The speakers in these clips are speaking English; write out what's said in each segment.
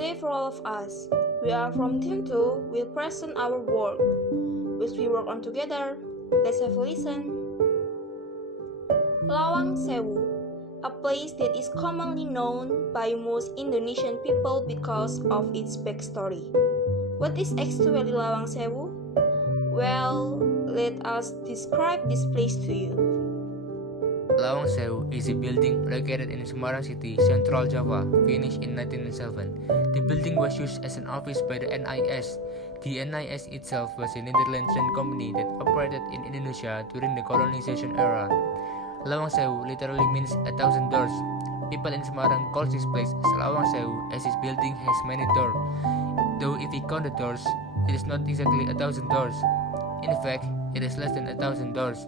day for all of us. We are from Team 2, will present our work, which we work on together. Let's have a listen. Lawang Sewu, a place that is commonly known by most Indonesian people because of its backstory. What is actually Lawang Sewu? Well, let us describe this place to you. Lawang Sewu is a building located in Semarang City, Central Java, finished in 1907. The building was used as an office by the NIS. The NIS itself was a Nederlands-Indische company that operated in Indonesia during the colonization era. Lawang Sewu literally means 1,000 doors. People in Semarang call this place as Lawang Sewu as this building has many doors. Though if we count the doors, it is not exactly 1,000 doors. In fact, it is less than 1,000 doors.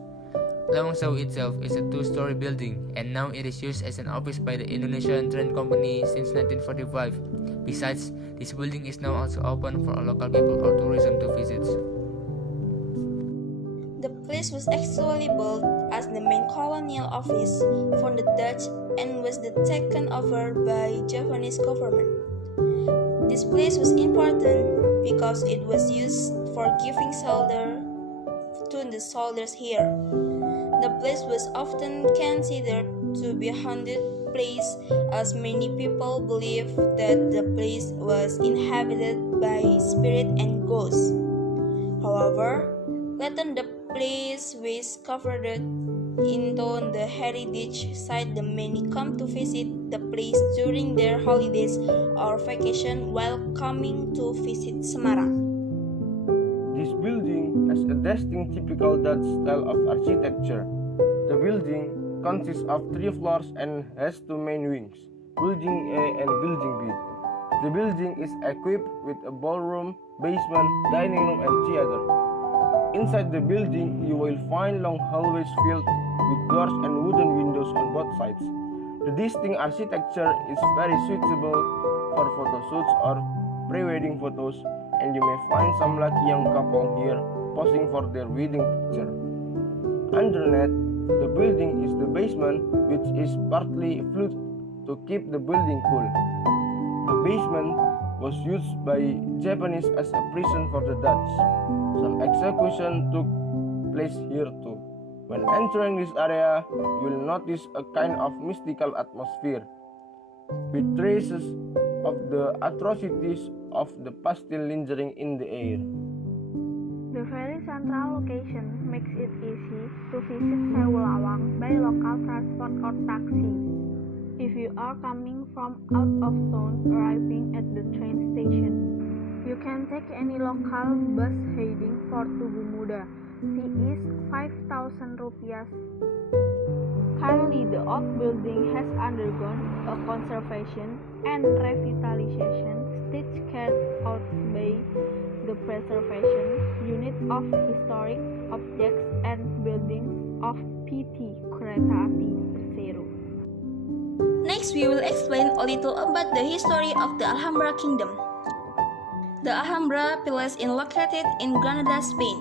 Lawang Sewu itself is a two-story building, and now it is used as an office by the Indonesian train company since 1945. Besides, this building is now also open for local people or tourism to visit. The place was actually built as the main colonial office for the Dutch and was then taken over by Japanese government. This place was important because it was used for giving shelter to the soldiers here. The place was often considered to be a haunted place as many people believe that the place was inhabited by spirits and ghosts. However, later the place was converted into the heritage site. The many come to visit the place during their holidays or vacation while coming to visit Semarang. This building has a distinct typical Dutch style of architecture. The building consists of 3 floors and has 2 main wings, Building A and Building B. The building is equipped with a ballroom, basement, dining room and theater. Inside the building, you will find long hallways filled with doors and wooden windows on both sides. The distinct architecture is very suitable for photo shoots or pre-wedding photos, and you may find some lucky young couple here posing for their wedding picture. Underneath the building is the basement, which is partly flooded to keep the building cool. The basement was used by Japanese as a prison for the Dutch. Some execution took place here too. When entering this area, you will notice a kind of mystical atmosphere, with traces of the atrocities of the past still lingering in the air. The very central location makes it easy to visit Sewu Lawang by local transport or taxi. If you are coming from out of town arriving at the train station, you can take any local bus heading for Tugu Muda. Fee is 5,000 rupiah. Currently, the old building has undergone a conservation and revitalization stage carried out by the Preservation Unit of Historic Objects and Buildings of PT Kereta Api Seru. Next, we will explain a little about the history of the Alhambra Kingdom. The Alhambra Palace is located in Granada, Spain.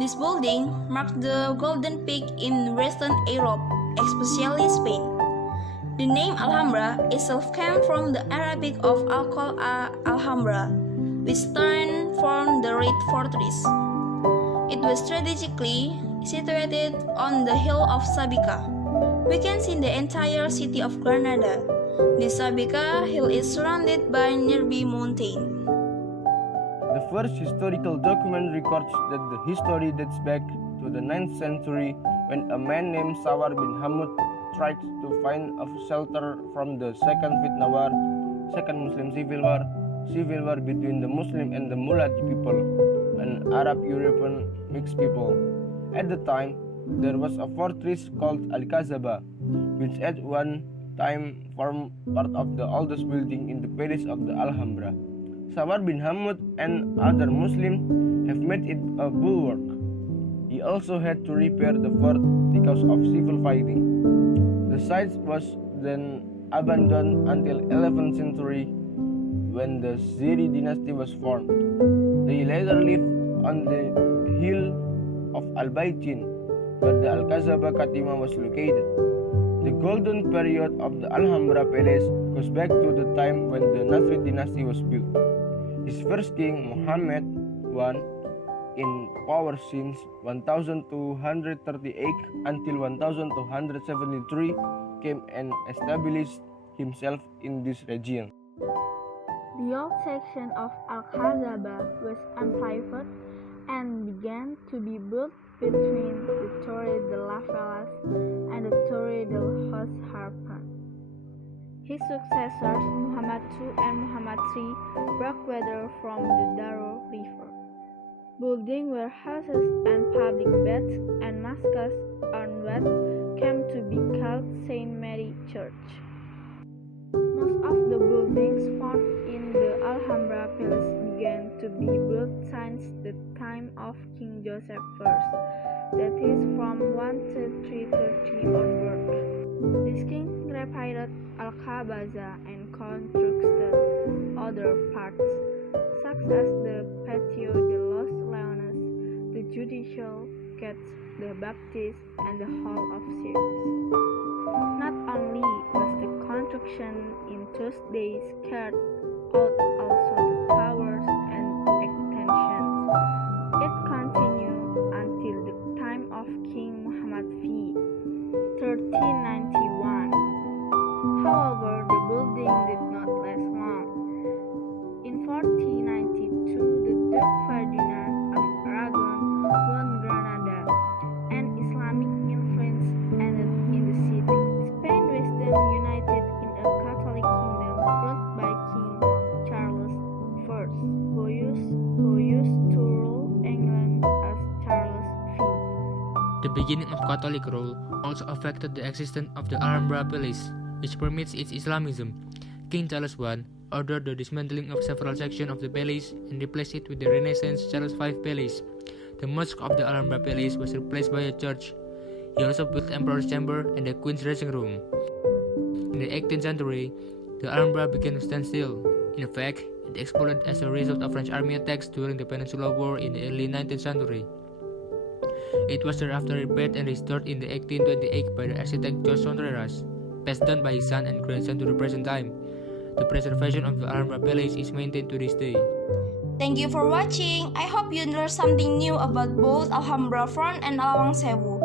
This building marks the golden peak in Western Europe, especially Spain. The name Alhambra itself came from the Arabic of Alhambra, which stands for the Red Fortress. It was strategically situated on the hill of Sabika. We can see the entire city of Granada. The Sabika hill is surrounded by nearby mountain. The first historical document records that the history dates back to the 9th century when a man named Sawar bin Hamud tried to find a shelter from the Second Fitna War, Second Muslim Civil War between the Muslim and the Mulati people, an Arab-European mixed people. At the time, there was a fortress called Al-Kazaba, which at one time formed part of the oldest building in the palace of the Alhambra. Sawar bin Hamud and other Muslims have made it a bulwark. He also had to repair the fort because of civil fighting. The site was then abandoned until 11th century when the Ziri dynasty was formed. They later lived on the hill of Al-Baitin, where the Al-Kazaba Katima was located. The golden period of the Alhambra Palace goes back to the time when the Nasrid dynasty was built. His first king, Muhammad I, in power since 1238 until 1273, came and established himself in this region. The old section of Al-Khazaba was unpaved and began to be built between the Torre de la Velas and the Torre del Harpan. His successors, Muhammad II and Muhammad III, broke water from the Darro River, building warehouses and public baths and mosques on what came to be called Saint Mary Church. Most of the buildings found in the Alhambra Palace began to be built since the time of King Joseph I, that is from 1330 onward. This king repaired Al-Kabaza and constructed other parts, such as the Patio de los Leones, the Judicial Gates, the Baptist, and the Hall of Ships. Not only was the construction in those days carried out, also the towers and extensions. It continued until the time of King Muhammad V, 1391. However, the building did not last long. In 1492, the Duke Ferdinand of Aragon won Granada, and Islamic influence ended in the city. Spain was then united in a Catholic kingdom ruled by King Charles I, who used to rule England as Charles V. The beginning of Catholic rule also affected the existence of the Alhambra Palace, which permits its Islamism. King Charles I ordered the dismantling of several sections of the palace and replaced it with the Renaissance Charles V Palace. The mosque of the Alhambra Palace was replaced by a church. He also built the Emperor's Chamber and the Queen's dressing room. In the 18th century, the Alhambra began to stand still. In fact, it exploded as a result of French army attacks during the Peninsular War in the early 19th century. It was thereafter repaired and restored in the 1828 by the architect Jose Contreras, passed down by his son and grandson to the present time. The preservation of the Alhambra Palace is maintained to this day. Thank you for watching. I hope you learned something new about both Alhambra Front and Lawang Sewu.